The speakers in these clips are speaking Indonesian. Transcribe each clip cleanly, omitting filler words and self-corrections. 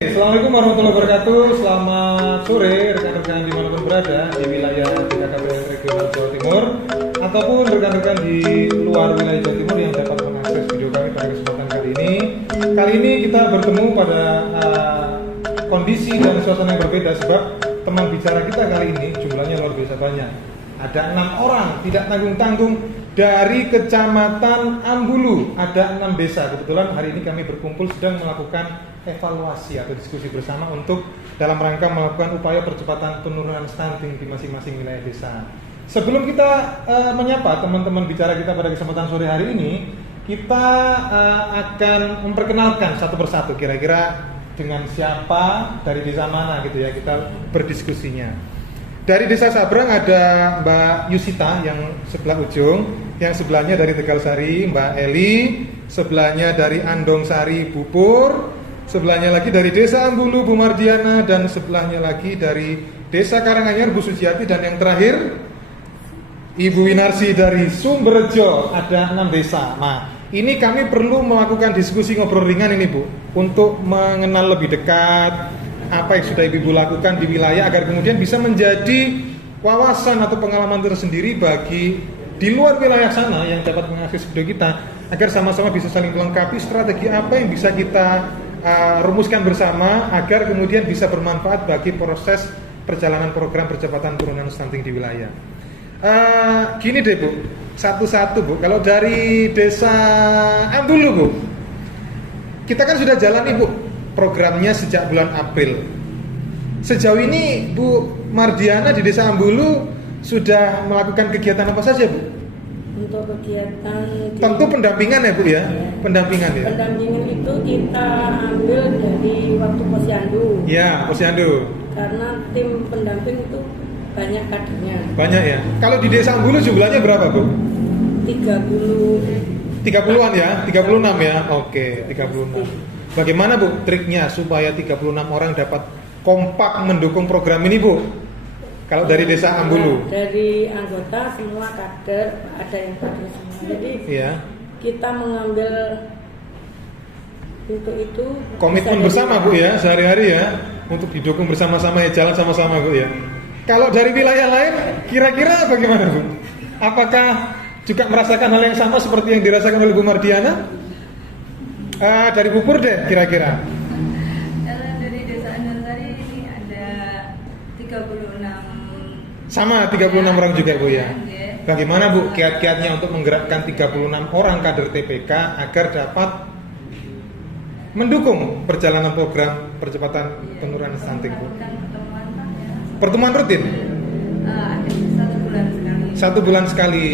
Assalamualaikum warahmatullahi wabarakatuh. Selamat sore rekan-rekan dimanapun berada di wilayah BKKBN Regional Jawa Timur ataupun rekan-rekan di luar wilayah Jawa Timur yang dapat mengakses video kami pada kesempatan kali ini. Kali ini kita bertemu pada kondisi dan suasana yang berbeda sebab teman bicara kita kali ini jumlahnya luar biasa banyak. Ada 6 orang tidak tanggung-tanggung dari Kecamatan Ambulu, ada 6 desa. Kebetulan hari ini kami berkumpul sedang melakukan evaluasi atau diskusi bersama untuk dalam rangka melakukan upaya percepatan penurunan stunting di masing-masing wilayah desa. Sebelum kita menyapa teman-teman bicara kita pada kesempatan sore hari ini, kita akan memperkenalkan satu persatu kira-kira dengan siapa, dari desa mana gitu ya, kita berdiskusinya. Dari desa Sabrang ada Mbak Yusita yang sebelah ujung, yang sebelahnya dari Tegalsari Mbak Eli, sebelahnya dari Andong Sari Bu Pur, sebelahnya lagi dari desa Ambulu Bu Mardiana, dan sebelahnya lagi dari desa Karanganyar Bu Sujiati, dan yang terakhir Ibu Winarsi dari Sumberjo. Ada 6 desa. Nah, ini kami perlu melakukan diskusi ngobrol ringan ini Bu, untuk mengenal lebih dekat apa yang sudah Ibu lakukan di wilayah agar kemudian bisa menjadi wawasan atau pengalaman tersendiri bagi di luar wilayah sana yang dapat mengakses video kita, agar sama-sama bisa saling melengkapi strategi apa yang bisa kita rumuskan bersama agar kemudian bisa bermanfaat bagi proses perjalanan program percepatan turunan stunting di wilayah. Gini deh Bu, satu-satu Bu. Kalau dari desa Ambulu Bu, kita kan sudah jalan nih Bu programnya sejak bulan April. Sejauh ini Bu Mardiana di desa Ambulu sudah melakukan kegiatan apa saja Bu? Untuk kegiatan tentu pendampingan ya Bu ya? Pendampingan ya? Pendampingan itu kita ambil dari waktu posyandu. Ya, posyandu. Karena tim pendamping itu banyak kadernya. Banyak ya? Kalau di desa Ambulu jumlahnya berapa Bu? 30-an ya? 36 ya? Oke, 36. Bagaimana Bu triknya supaya 36 orang dapat kompak mendukung program ini Bu? Kalau dari desa Ambulu? Dari anggota semua kader, ada yang kader semua. Jadi ya, kita mengambil untuk itu komitmen bersama Bu ya, sehari-hari ya, untuk didukung bersama-sama ya, jalan sama-sama Bu ya. Kalau dari wilayah lain kira-kira bagaimana Bu? Apakah juga merasakan hal yang sama seperti yang dirasakan oleh Bu Mardiana? Dari Bu Pur deh kira-kira. Kalau dari desa Andarsari ini ada 36. Sama 36 orang juga Bu ya. Bagaimana Bu kiat-kiatnya untuk menggerakkan 36 orang kader TPK agar dapat mendukung perjalanan program percepatan penurunan stunting Bu? Pertemuan rutin? Ada 1 bulan sekali. 1 bulan sekali.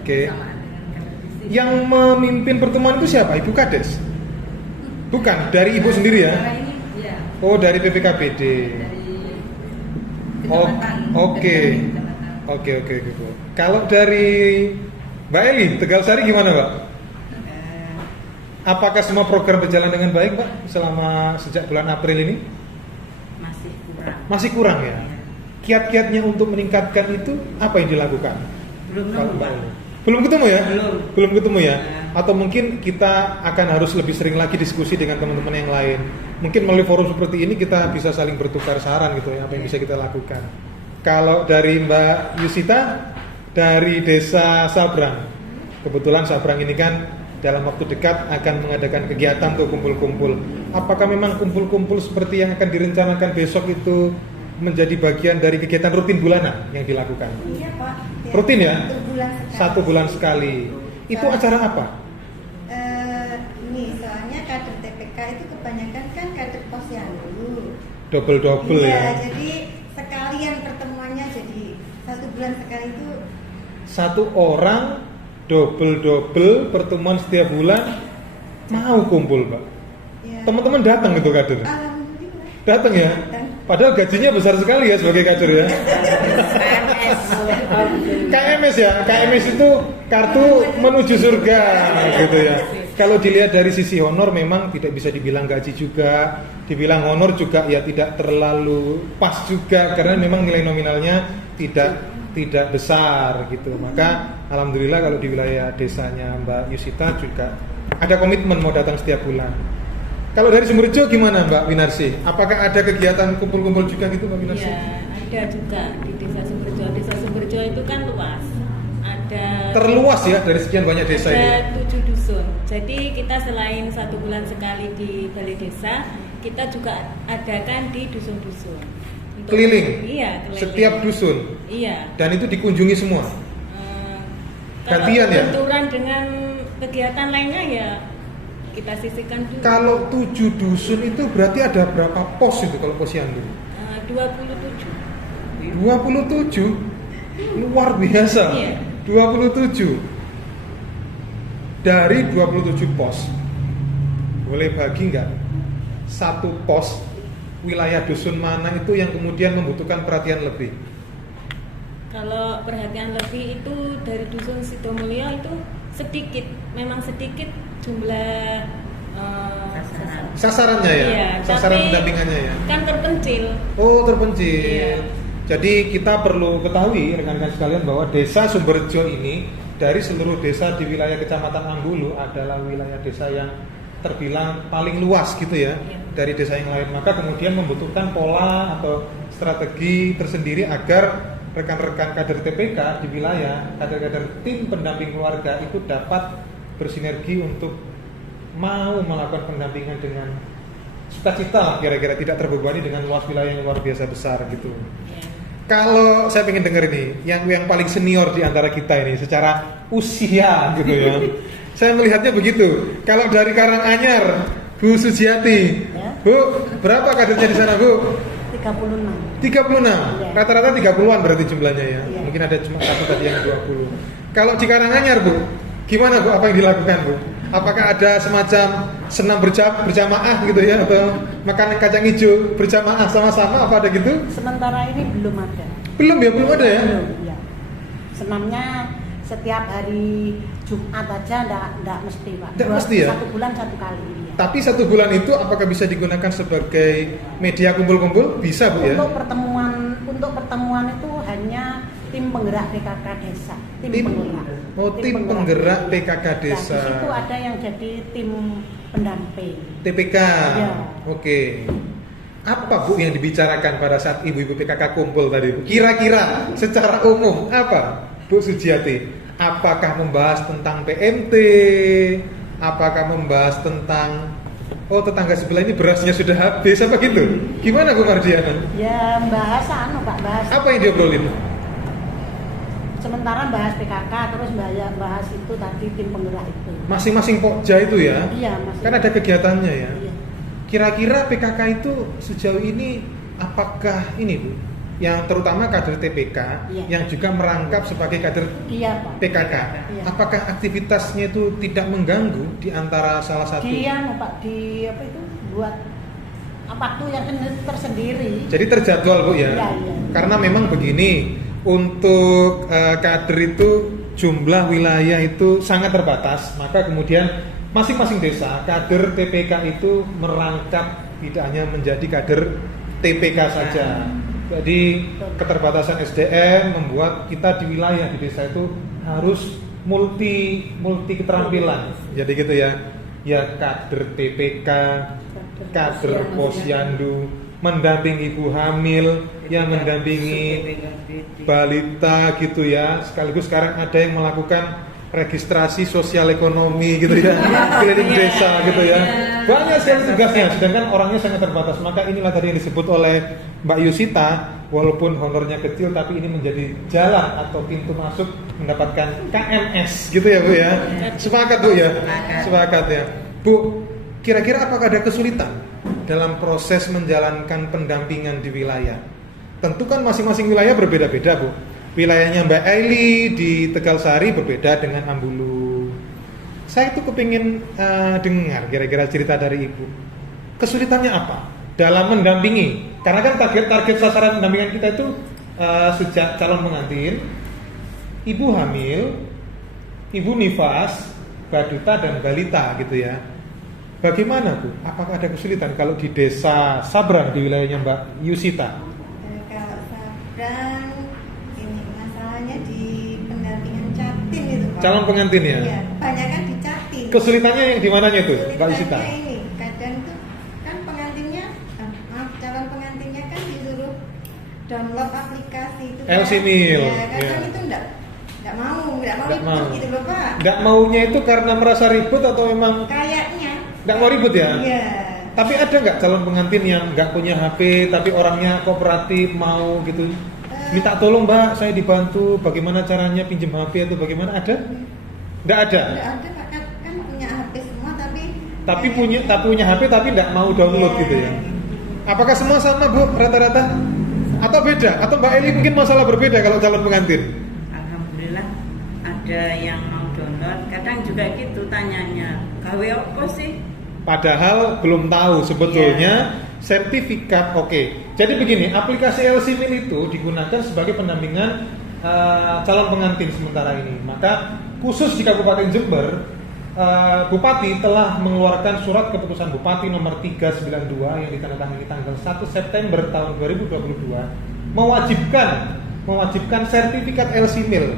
Oke. Yang memimpin pertemuan itu siapa? Ibu Kades? Bukan, dari Ibu sendiri ya? Oh, dari PPKBD. Oke. Kalau dari Mbak Eli, Tegalsari gimana Mbak? Apakah semua program berjalan dengan baik Mbak selama sejak bulan April ini? Masih kurang ya? Kiat-kiatnya untuk meningkatkan itu apa yang dilakukan? Belum ketemu ya? Belum ketemu ya? Atau mungkin kita akan harus lebih sering lagi diskusi dengan teman-teman yang lain. Mungkin melalui forum seperti ini kita bisa saling bertukar saran gitu ya, apa yang bisa kita lakukan. Kalau dari Mbak Yusita dari desa Sabrang, kebetulan Sabrang ini kan dalam waktu dekat akan mengadakan kegiatan tuh kumpul-kumpul. Apakah memang kumpul-kumpul seperti yang akan direncanakan besok itu menjadi bagian dari kegiatan rutin bulanan yang dilakukan? Iya Pak. Rutin ya? 1 bulan sekali. 1 bulan sekali. Itu acara apa? Ini soalnya kader TPK itu kebanyakan kan kader posyandu. Double Iya, ya. jadi sekalian pertemuannya, jadi 1 bulan sekali itu 1 orang double pertemuan setiap bulan mau kumpul Pak. ya. Teman-teman datang gitu kader. Alhamdulillah. Datang ya. Padahal gajinya besar sekali ya sebagai kader ya. KMS ya, KMS itu kartu menuju surga gitu ya. Kalau dilihat dari sisi honor memang tidak bisa dibilang gaji juga, dibilang honor juga ya tidak terlalu pas juga karena memang nilai nominalnya tidak besar gitu. Maka alhamdulillah kalau di wilayah desanya Mbak Yusita juga ada komitmen mau datang setiap bulan. Kalau dari Sumberjo gimana Mbak Winarsi? Apakah ada kegiatan kumpul-kumpul juga gitu Mbak Winarsi? Ya, ada juga di Desa Sumberjo. Desa Sumberjo itu kan luas. Ada Terluas ya dari sekian banyak desa ini. ada 7 dusun. Jadi kita selain 1 bulan sekali di balai desa, kita juga adakan di dusun-dusun. Keliling? Iya, keliling. Setiap dusun? Iya. Dan itu dikunjungi semua? Kalau Gantian ya? benturan dengan kegiatan lainnya ya kita sisihkan dulu. Kalau 7 dusun itu berarti ada berapa pos itu kalau posyandu? 27. 27? Luar biasa. Iya. 27. Dari 27 pos, boleh bagi nggak satu pos wilayah dusun mana itu yang kemudian membutuhkan perhatian lebih? Kalau perhatian lebih itu dari dusun Sidomulyo itu sedikit, memang sedikit jumlah Sasarannya ya? Iya, Sasaran tapi pendampingannya ya? kan terpencil. Oh, terpencil. Iya. Jadi kita perlu ketahui rekan-rekan sekalian bahwa Desa Sumberjo ini dari seluruh desa di wilayah Kecamatan Ambulu adalah wilayah desa yang terbilang paling luas gitu ya, Iya. dari desa yang lain. Maka kemudian membutuhkan pola atau strategi tersendiri agar rekan-rekan kader TPK di wilayah, kader-kader tim pendamping keluarga itu dapat bersinergi untuk mau melakukan pendampingan dengan sukacita lah, kira-kira tidak terbebani dengan luas wilayah yang luar biasa besar gitu. Ya. Kalau saya pengen dengar ini, yang paling senior di antara kita ini secara usia gitu ya. Saya melihatnya begitu. Kalau dari Karanganyar, Bu Sujiati, Ya. Bu, berapa kadernya di sana, Bu? 36. 36. Iya. Rata-rata 30-an berarti jumlahnya ya. Iya. Mungkin ada cuma satu tadi yang 20. Kalau di Karanganyar, Bu, gimana Bu, apa yang dilakukan, Bu? Apakah ada semacam senam berjamaah gitu ya, atau makan kacang hijau berjamaah sama-sama, apa ada gitu? Sementara ini belum ada. Belum ada ya? Belum, ya. Senamnya setiap hari Jumat aja enggak mesti, Pak. Nggak mesti ya? 1 bulan 1 kali. Ya. Tapi 1 bulan itu apakah bisa digunakan sebagai media kumpul-kumpul? Bisa Bu ya? Untuk pertemuan itu hanya tim penggerak PKK desa. Tim penggerak PKK Nah, desa. di situ ada yang jadi tim pendamping. TPK. Ya. Oke. Apa Bu yang dibicarakan pada saat ibu-ibu PKK kumpul tadi, Bu? Kira-kira secara umum apa, Bu Sujiati? Apakah membahas tentang PMT? Apakah membahas tentang tetangga sebelah ini berasnya sudah habis apa gitu? Gimana Bu Mardiana? Ya bahas Pak, bahas. Apa yang diobrolin? Sementara bahas PKK terus bahas itu tadi tim penggerak itu. Masing-masing pokja itu ya? Iya, masing. Kan ada kegiatannya ya? Iya. Kira-kira PKK itu sejauh ini apakah ini Bu, yang terutama kader TPK, Iya. yang juga merangkap sebagai kader Iya, Pak. PKK, Iya. apakah aktivitasnya itu tidak mengganggu di antara salah satu? Pak, apa itu buat waktu yang tersendiri. Jadi terjadwal Bu ya? Iya, iya. Karena memang begini, untuk kader itu jumlah wilayah itu sangat terbatas, maka kemudian masing-masing desa kader TPK itu merangkap tidak hanya menjadi kader TPK saja. Jadi keterbatasan SDM membuat kita di wilayah di desa itu harus multi keterampilan. Jadi gitu ya. Ya kader TPK, kader posyandu, mendampingi ibu hamil, yang mendampingi balita gitu ya. Sekaligus sekarang ada yang melakukan registrasi sosial ekonomi gitu ya, keliling desa gitu ya. Banyak sekali tugasnya, sedangkan orangnya sangat terbatas. Maka inilah tadi yang disebut oleh Mbak Yusita, walaupun honornya kecil tapi ini menjadi jalan atau pintu masuk mendapatkan KMS gitu ya Bu ya. Sepakat Bu ya? Sepakat ya. Bu, kira-kira apakah ada kesulitan dalam proses menjalankan pendampingan di wilayah? Tentu kan masing-masing wilayah berbeda-beda Bu. Wilayahnya Mbak Aili di Tegalsari berbeda dengan Ambulu. Saya itu kepingin dengar kira-kira cerita dari Ibu. Kesulitannya apa dalam mendampingi? Karena kan target sasaran pendampingan kita itu sejak calon pengantin, ibu hamil, ibu nifas, baduta dan balita gitu ya. Bagaimana Bu? Apakah ada kesulitan kalau di desa Sabrang di wilayahnya Mbak Yusita? Kalau Sabrang ini masalahnya di pendampingan Catin itu Pak. Calon pengantin ya? Iya, kebanyakan di Catin. Kesulitannya yang di mananya itu, Mbak Yusita? Kesulitannya ini kadang tuh download aplikasi itu. LC-Mil. Ya, kadang Ya. itu enggak mau Nggak ribut mau. gitu loh Pak. Nggak maunya itu karena merasa ribut atau memang Kayaknya. nggak mau ribut ya? Iya. Tapi ada nggak calon pengantin yang nggak punya HP tapi orangnya kooperatif mau gitu? Minta tolong Mbak, saya dibantu. Bagaimana caranya pinjam HP atau bagaimana? Ada? Nggak ada. Enggak ada Pak, kan punya HP semua tapi Tapi punya HP tapi nggak mau download Iya. gitu ya? Apakah semua sama Bu rata-rata? Atau beda? Atau Mbak Eli mungkin masalah berbeda kalau calon pengantin? Alhamdulillah ada yang mau download. Kadang juga gitu tanyanya, gawe apa sih? Padahal belum tahu sebetulnya sertifikat. Oke. Jadi begini, aplikasi LC-Mil itu digunakan sebagai pendampingan calon pengantin sementara ini. Maka khusus di Kabupaten Jember, Bupati telah mengeluarkan surat keputusan Bupati nomor 392 yang ditandatangani tanggal 1 September tahun 2022 mewajibkan sertifikat LC-Mil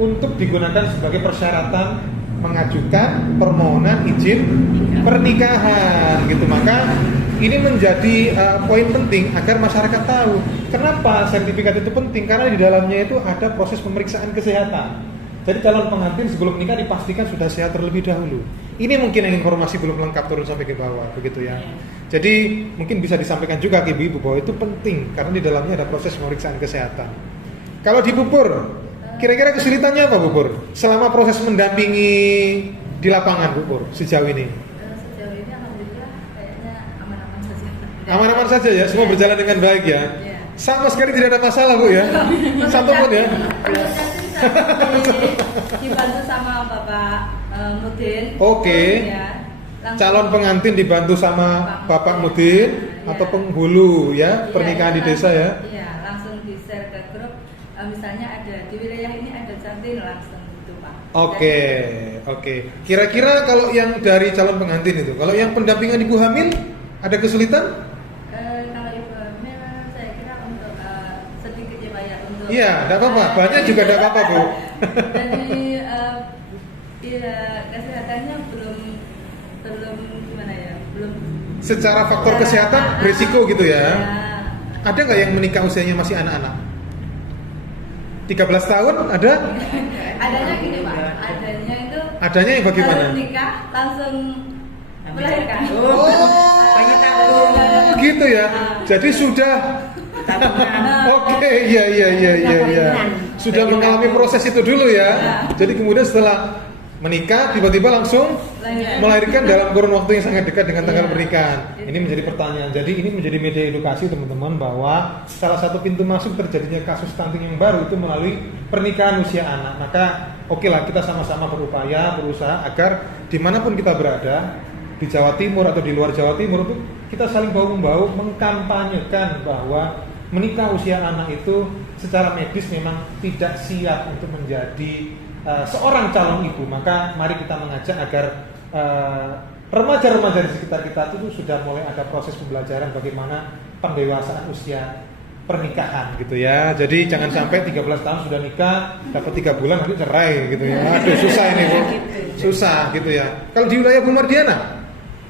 untuk digunakan sebagai persyaratan mengajukan permohonan izin pernikahan gitu. Maka ini menjadi poin penting agar masyarakat tahu kenapa sertifikat itu penting, karena di dalamnya itu ada proses pemeriksaan kesehatan. Jadi calon pengantin sebelum nikah dipastikan sudah sehat terlebih dahulu. Ini mungkin yang informasi belum lengkap turun sampai ke bawah begitu ya. Jadi mungkin bisa disampaikan juga ke ibu bahwa itu penting karena di dalamnya ada proses pemeriksaan kesehatan. Kalau di Bupur, kira-kira kesulitannya apa Bupur? Selama proses mendampingi di lapangan Bupur sejauh ini? Sejauh ini alhamdulillah kayaknya aman-aman saja. Aman-aman saja ya, semua berjalan dengan baik ya. Iya. Sama sekali tidak ada masalah Bu ya. Satu pun ya. Dibantu sama Bapak Mudin. Oke. Ya, langsung- Calon pengantin dibantu sama Bapak Mudin atau penghulu ya pernikahan di desa ya. Iya, langsung di-share ke grup. Misalnya ada di wilayah ini ada cantik langsung gitu Pak. Oke. Kira-kira kalau yang dari calon pengantin itu, kalau yang pendampingan ibu hamil ada kesulitan? Kalau ibu hamil saya kira untuk sedikit ya Pak ya untuk. Iya, tidak apa-apa. Banyak juga tidak apa-apa Bu. Jadi ya kesehatannya belum gimana ya, belum. Secara faktor kesehatan berisiko gitu ya. Ya. Ada nggak yang menikah usianya masih anak-anak? 13 tahun ada? Adanya gini Pak, adanya itu. Adanya yang bagaimana? Kalau nikah langsung melahirkan. Bayi tabung. Gitu ya. Jadi sudah Oke, iya. Sudah mengalami proses itu dulu ya. Jadi kemudian setelah menikah tiba-tiba langsung melahirkan dalam kurun waktu yang sangat dekat dengan tanggal pernikahan. Ini menjadi pertanyaan. Jadi ini menjadi media edukasi teman-teman bahwa salah satu pintu masuk terjadinya kasus stunting yang baru itu melalui pernikahan usia anak. Maka oke lah kita sama-sama berupaya, berusaha agar dimanapun kita berada di Jawa Timur atau di luar Jawa Timur itu kita saling bahu-membahu mengkampanyekan bahwa menikah usia anak itu secara medis memang tidak siap untuk menjadi seorang calon ibu. Maka mari kita mengajak agar remaja-remaja di sekitar kita itu sudah mulai ada proses pembelajaran bagaimana pendewasaan usia pernikahan gitu ya. Jadi jangan sampai 13 tahun sudah nikah, dapat 3 bulan nanti cerai gitu ya. Aduh susah ini Bu. Susah gitu ya. Kalau di wilayah Bu Mardiana,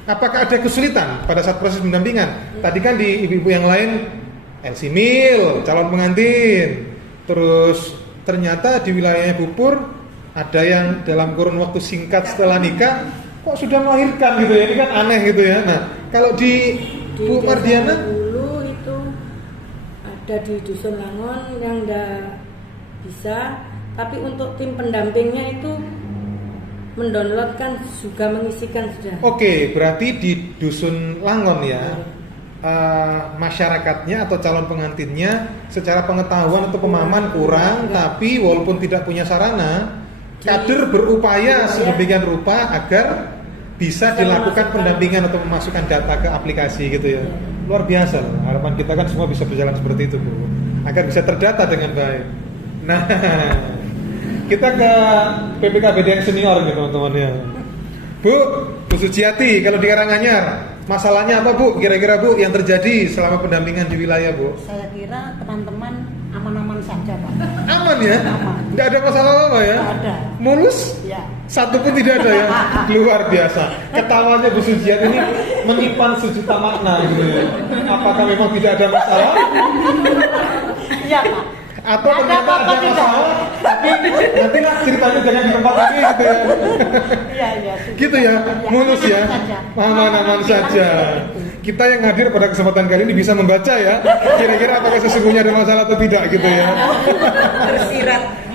apakah ada kesulitan pada saat proses pendampingan? Tadi kan di ibu-ibu yang lain LC-Mil, calon pengantin. Terus ternyata di wilayahnya Bupur ada yang dalam kurun waktu singkat setelah nikah kok sudah melahirkan gitu ya. Ini kan aneh gitu ya. Nah, kalau di Bu Mardiana dulu itu ada di Dusun Langon yang enggak bisa, tapi untuk tim pendampingnya itu mendownloadkan juga mengisikan sudah. Oke, berarti di Dusun Langon ya. Masyarakatnya atau calon pengantinnya secara pengetahuan atau pemahaman kurang, tapi walaupun tidak punya sarana, kader berupaya sedemikian rupa agar bisa dilakukan pendampingan atau memasukkan data ke aplikasi gitu ya. Luar biasa loh. Harapan kita kan semua bisa berjalan seperti itu Bu, agar bisa terdata dengan baik. Nah, kita ke PPKBD yang senior nih teman-teman ya. Bu Suciati, kalau di Karanganyar masalahnya apa Bu? Kira-kira Bu yang terjadi selama pendampingan di wilayah Bu? Saya kira teman-teman aman-aman saja Pak. Aman ya? Tidak ada masalah apa ya? Tidak ada. Mulus? Ya. Satu pun tidak ada ya? Luar biasa. Ketawanya Bu Suciati ini menyimpan sejuta makna gitu ya. Apakah memang tidak ada masalah? Iya Pak. Atau Nggak ada ternyata apa-apa, ada tidak. masalah, tapi nantilah ceritanya jangan di tempat ini gitu ya. Iya. Gitu ya, mulus ya, aman-aman saja. Kita yang hadir pada kesempatan kali ini bisa membaca ya, kira-kira apakah sesungguhnya ada masalah atau tidak gitu ya.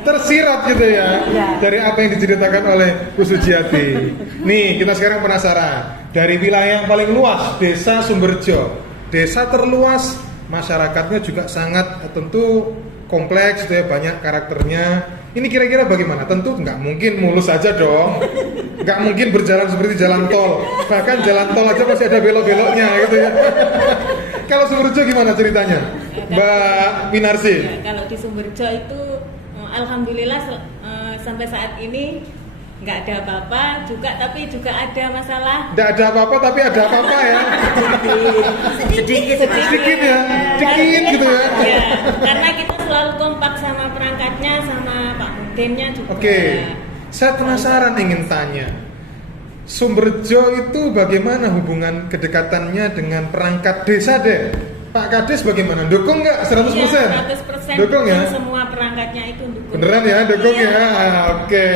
Tersirat gitu ya, dari apa yang diceritakan oleh Bu Sujiati. Nih, kita sekarang penasaran, dari wilayah yang paling luas, Desa Sumberjo, desa terluas, masyarakatnya juga sangat tentu kompleks, gitu ya, banyak karakternya. Ini kira-kira bagaimana? Tentu nggak mungkin mulus saja dong, nggak mungkin berjalan seperti jalan tol. Bahkan jalan tol aja masih ada belok-beloknya, gitu ya. Kalau Sumberjo gimana ceritanya, Mbak Winarsi? Ya, kalau di Sumberjo itu, alhamdulillah sampai saat ini nggak ada apa-apa juga, tapi juga ada masalah. Nggak ada apa-apa, tapi ada apa-apa ya. Sedikit Sedikit ya, dikit gitu ya. Ya, karena kita selalu kompak sama perangkatnya, sama Pak Mudennya juga. Oke, saya penasaran ingin tanya, Sumberjo itu bagaimana hubungan kedekatannya dengan perangkat desa deh? Pak Kades bagaimana? Dukung nggak? 100%? Iya, 100% Dukung ya? Semua perangkatnya itu dukung. Beneran ya, dukung Iya. ya? Oke,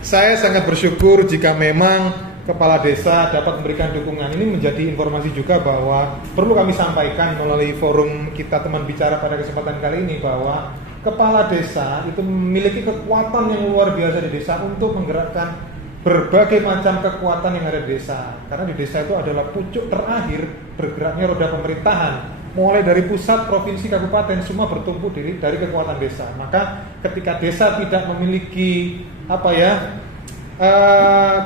saya sangat bersyukur jika memang kepala desa dapat memberikan dukungan. Ini menjadi informasi juga bahwa perlu kami sampaikan melalui forum kita teman bicara pada kesempatan kali ini, bahwa kepala desa itu memiliki kekuatan yang luar biasa di desa untuk menggerakkan berbagai macam kekuatan yang ada di desa. Karena di desa itu adalah pucuk terakhir bergeraknya roda pemerintahan. Mulai dari pusat, provinsi, kabupaten, semua bertumpu dari kekuatan desa. Maka ketika desa tidak memiliki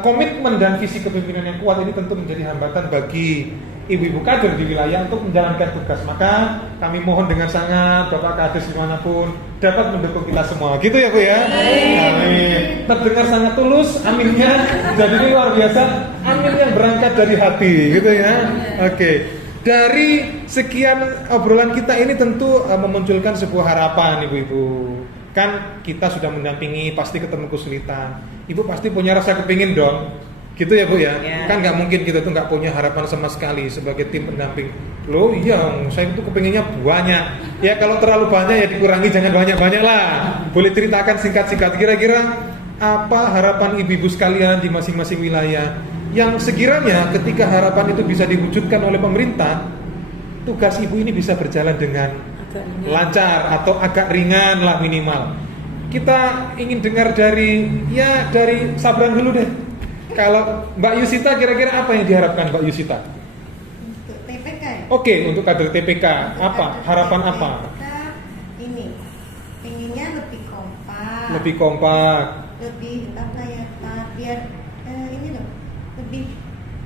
komitmen dan visi kepemimpinan yang kuat, ini tentu menjadi hambatan bagi ibu-ibu kader di wilayah untuk menjalankan tugas. Maka kami mohon dengan sangat Bapak Kades dimanapun dapat mendukung kita semua, gitu ya Bu ya. Amin. Terdengar sangat tulus, aminnya jadi ini luar biasa, amin yang berangkat dari hati, gitu ya. Oke. Dari sekian obrolan kita ini tentu memunculkan sebuah harapan ibu-ibu. Kan kita sudah mendampingi, pasti ketemu kesulitan. Ibu pasti punya rasa kepingin dong, gitu ya Bu ya. Kan nggak mungkin kita tuh nggak punya harapan sama sekali sebagai tim pendamping. Loh iya, saya itu kepinginnya banyak. Ya kalau terlalu banyak ya dikurangi, jangan banyak-banyak lah. Boleh ceritakan singkat-singkat kira-kira apa harapan ibu-ibu sekalian di masing-masing wilayah, yang sekiranya ketika harapan itu bisa diwujudkan oleh pemerintah, tugas ibu ini bisa berjalan dengan lancar atau agak ringan lah minimal. Kita ingin dengar dari Sabran dulu deh. Kalau Mbak Yusita kira-kira apa yang diharapkan Mbak Yusita? Untuk TPK ya? Oke, untuk kader TPK apa? Harapan apa? Kita ini pengennya lebih kompak. Lebih kompak. Lebih apa ya Pak? Biar ini loh, lebih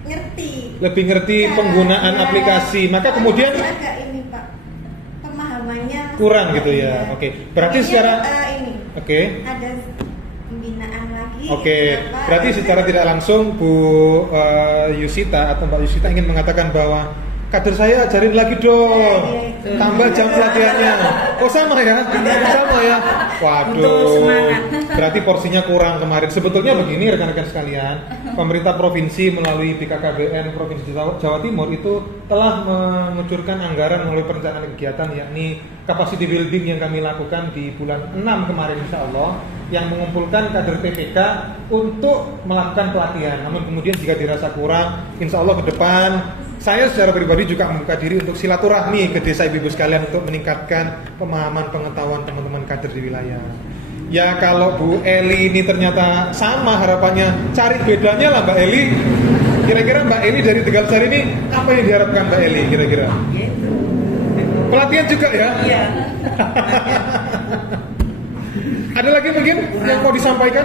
ngerti. Lebih ngerti Ya, penggunaan ya. aplikasi. Maka kemudian Masih agak ini Pak, pemahamannya kurang gitu ya. Oke. Berarti Pengennya, secara ini oke. ada pembinaan lagi. Oke, apa, berarti ada- secara tidak langsung Bu Yusita atau Mbak Yusita ingin mengatakan bahwa kader saya ajarin lagi dong, Iya. tambah jam pelatihannya. Oh sama ya, sama ya. Untuk Waduh, semangat. berarti porsinya kurang kemarin. Sebetulnya begini rekan-rekan sekalian, pemerintah provinsi melalui BKKBN Provinsi Jawa Timur itu telah mengucurkan anggaran melalui perencanaan kegiatan, yakni capacity building yang kami lakukan di bulan 6 kemarin insya Allah, yang mengumpulkan kader TPK untuk melakukan pelatihan. Namun kemudian jika dirasa kurang, insya Allah ke depan saya secara pribadi juga membuka diri untuk silaturahmi ke desa ibu-ibu sekalian untuk meningkatkan pemahaman pengetahuan teman-teman kader di wilayah. Ya kalau Bu Eli ini ternyata sama harapannya, cari bedanya lah Mbak Eli. Kira-kira Mbak Eli dari Tegal Sari ini apa yang diharapkan Mbak Eli kira-kira? Gitu. Pelatihan juga ya? Iya. Ada lagi mungkin yang mau disampaikan?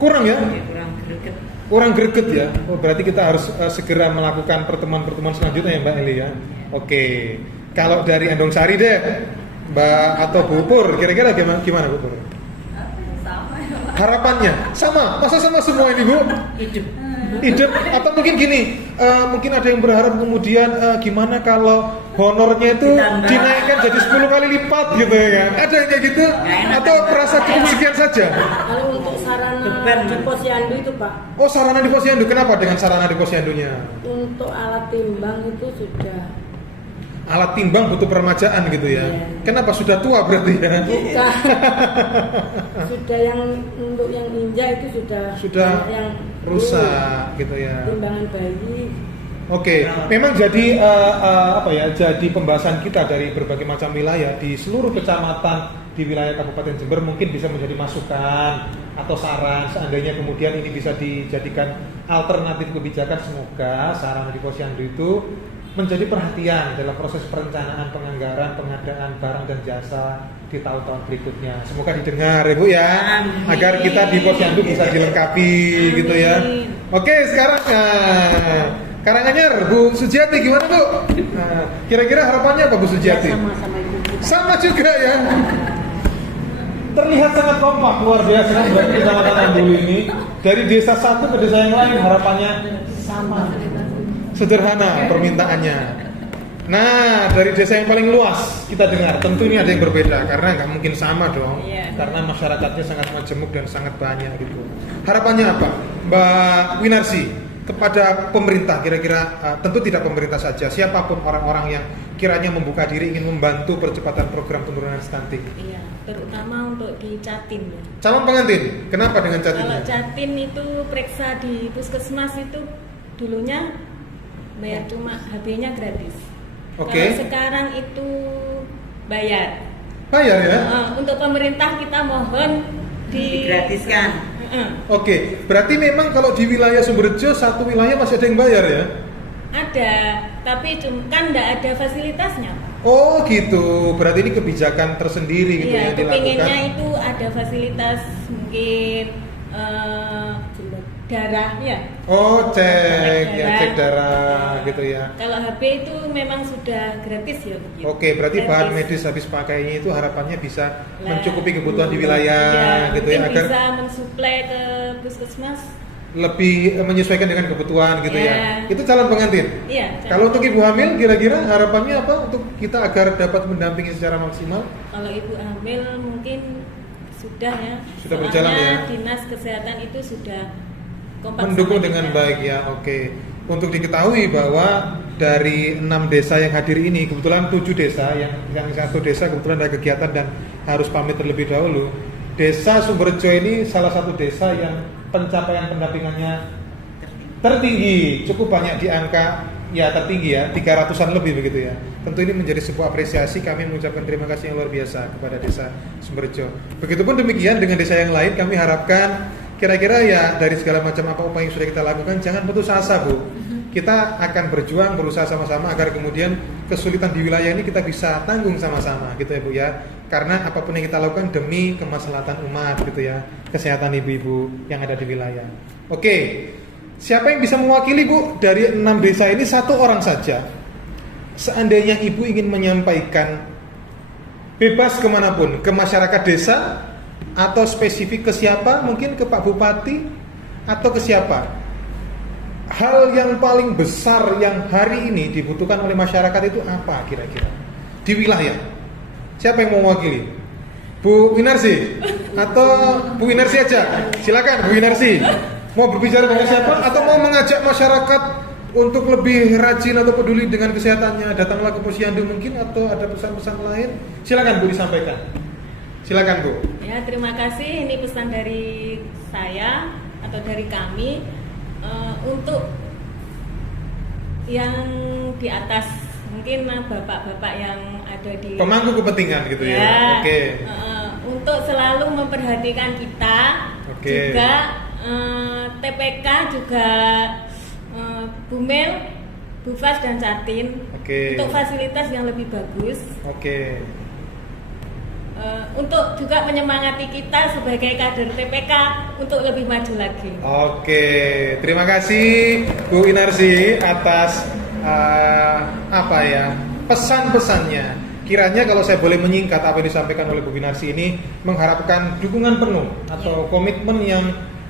Kurang ya? Kurang greget. Kurang greget ya. Oh, berarti kita harus segera melakukan pertemuan-pertemuan selanjutnya ya Mbak Eli ya. Oke. Kalau dari Endong Sari deh, Mbak atau Bu Pur, kira-kira gimana Bu Pur? Sama ya Pak. Harapannya sama, masa sama semua ini Bu? Hidup atau mungkin gini, mungkin ada yang berharap kemudian gimana kalau honornya itu Ditambah. dinaikkan jadi 10 kali lipat gitu ya kan? Ada yang kayak gitu? enak. Atau merasa cukup sekian saja? Kalau untuk sarana Beban. di posyandu itu Pak, Oh sarana di posyandu, kenapa dengan sarana di posyandunya? untuk alat timbang itu sudah alat timbang butuh peremajaan gitu ya. Iya. Kenapa sudah tua berarti ya? Bukan. Sudah yang untuk yang injak itu sudah banyak yang rusak gitu ya. timbangan bayi. Oke, memang jadi jadi pembahasan kita dari berbagai macam wilayah di seluruh kecamatan di wilayah Kabupaten Jember mungkin bisa menjadi masukan atau saran seandainya kemudian ini bisa dijadikan alternatif kebijakan. Semoga saran dari Posyandu itu menjadi perhatian dalam proses perencanaan penganggaran pengadaan barang dan jasa di tahun-tahun berikutnya. Semoga didengar Ibu ya. Amin. Agar kita di Posyandu bisa dilengkapi gitu ya. Oke, sekarang Karanganyar, Bu Sujiati gimana Bu? Nah, kira-kira harapannya apa Bu Sujiati? Sama-sama ibu kita. Sama juga ya. Terlihat sangat kompak luar biasa berarti kecamatan Ambulu ini. Dari desa satu ke desa yang lain harapannya Sama. sederhana permintaannya. Nah, dari desa yang paling luas kita dengar tentu ini ada yang berbeda karena nggak mungkin sama dong. Iya. Karena masyarakatnya sangat majemuk dan sangat banyak gitu. Harapannya apa, Mbak Winarsi? Kepada pemerintah kira-kira tentu tidak pemerintah saja, siapapun orang-orang yang kiranya membuka diri ingin membantu percepatan program penurunan stunting. Iya, terutama untuk di Jatim ya. Calon pengantin, kenapa dengan Jatimnya? Kalau Jatim itu periksa di puskesmas itu dulunya bayar cuma HB-nya gratis. Oke. Kalau sekarang itu bayar. Bayar ya? Untuk pemerintah kita mohon Digratiskan. Oke, berarti memang kalau di wilayah Sumberjo satu wilayah masih ada yang bayar ya? Ada, tapi kan nggak ada fasilitasnya. Oh gitu, berarti ini kebijakan tersendiri gitu Iya, yang kepinginnya dilakukan. itu ada fasilitas mungkin darah ya. Oh cek, ya Darah. cek darah gitu ya. Kalau HB itu memang sudah gratis ya begitu. Oke, berarti Gratis. bahan medis habis pakainya itu harapannya bisa Lah, mencukupi kebutuhan di wilayah gitu ya, mungkin agar bisa mensuplai ke puskesmas. lebih menyesuaikan dengan kebutuhan gitu ya. Ya. Itu calon pengantin. Iya. Kalau untuk ibu hamil kira-kira harapannya apa untuk kita agar dapat mendampingi secara maksimal? Kalau ibu hamil mungkin sudah ya. Sudah berjalan ya? Dinas kesehatan itu sudah kompak Mendukung sama dengan kita. baik ya. Oke. Untuk diketahui bahwa dari 6 desa yang hadir ini kebetulan 7 desa yang satu desa kebetulan ada kegiatan dan harus pamit terlebih dahulu. Desa Sumberjo ini salah satu desa yang pencapaian pendampingannya tertinggi, cukup banyak di angka ya tertinggi ya, 300-an lebih begitu ya. Tentu ini menjadi sebuah apresiasi, kami mengucapkan terima kasih yang luar biasa kepada desa Sumberjo. Begitupun demikian dengan desa yang lain, kami harapkan kira-kira ya dari segala macam apa upaya yang sudah kita lakukan jangan putus asa Bu. Kita akan berjuang berusaha sama-sama agar kemudian kesulitan di wilayah ini kita bisa tanggung sama-sama gitu ya Bu ya. Karena apapun yang kita lakukan demi kemaslahatan umat gitu ya, kesehatan ibu-ibu yang ada di wilayah. Oke. Siapa yang bisa mewakili Bu dari 6 desa ini satu orang saja. Seandainya ibu ingin menyampaikan bebas kemanapun, ke masyarakat desa atau spesifik ke siapa, mungkin ke Pak Bupati atau ke siapa, hal yang paling besar yang hari ini dibutuhkan oleh masyarakat itu apa kira-kira di wilayah? Siapa yang mau mewakili? Bu Winarsi atau Bu Winarsi aja? Silakan Bu Winarsi. Mau berbicara dengan siapa atau mau mengajak masyarakat untuk lebih rajin atau peduli dengan kesehatannya? Datanglah ke Posyandu mungkin atau ada pesan-pesan lain? Silakan Bu disampaikan. Silakan Bu. Ya, terima kasih. Ini pesan dari saya atau dari kami untuk yang di atas, mungkin bapak-bapak yang ada di Pemangku kepentingan gitu ya. Oke. Untuk selalu memperhatikan kita. Oke. Juga TPK juga Bumel, Bufas dan Jatim. Oke. Untuk fasilitas yang lebih bagus. Oke. Untuk juga menyemangati kita sebagai kader TPK untuk lebih maju lagi. Oke, terima kasih Bu Winarsi atas pesan-pesannya. Kiranya kalau saya boleh menyingkat apa yang disampaikan oleh Bu Winarsi ini mengharapkan dukungan penuh atau komitmen yang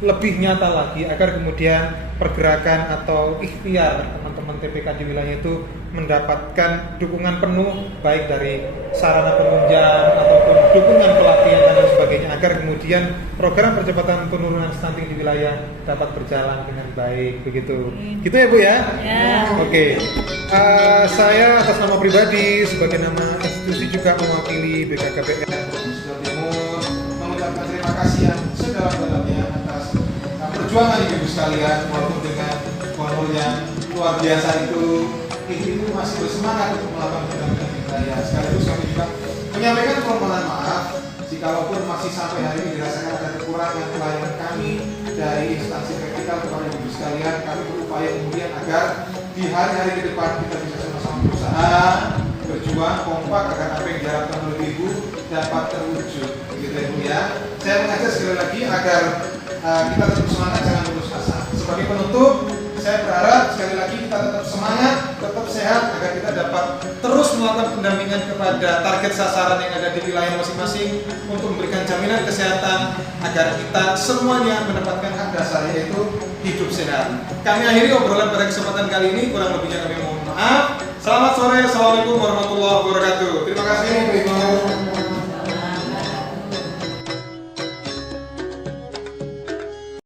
lebih nyata lagi agar kemudian pergerakan atau ikhtiar teman-teman TPK di wilayah itu mendapatkan dukungan penuh baik dari sarana penunjang ataupun dukungan pelatihan dan lain sebagainya agar kemudian program percepatan penurunan stunting di wilayah dapat berjalan dengan baik begitu. Gitu ya Bu ya? Ya. Oke. Saya atas nama pribadi sebagai nama institusi juga mewakili BKKBN Provinsi Jawa Timur mengucapkan terima kasih yang sedalam-dalamnya atas perjuangan ibu sekalian, walaupun dengan honor yang luar biasa itu masih bersemangat untuk melakukan pendampingan di wilayah. Sekaligus kami juga menyampaikan permohonan maaf jikalaupun masih sampai hari ini dirasakan ada kekurangan pelayanan kami dari instansi vertikal kepada ibu sekalian. Kami berupaya kemudian agar di hari-hari ke depan kita bisa sama-sama berusaha berjuang kompak agar apa yang diharapkan oleh ibu dapat terwujud, gitu ya Bu ya. Saya mengajak sekali lagi agar kita tetap semangat, jangan putus asa. Sebagai penutup, saya berharap sekali lagi kita tetap semangat, tetap sehat agar kita dapat terus melakukan pendampingan kepada target sasaran yang ada di wilayah masing-masing untuk memberikan jaminan kesehatan agar kita semuanya mendapatkan hak dasar yaitu hidup sehat. Kami akhiri obrolan pada kesempatan kali ini, kurang lebihnya kami mohon maaf. Selamat sore, assalamualaikum warahmatullahi wabarakatuh. Terima kasih Bu Ibu.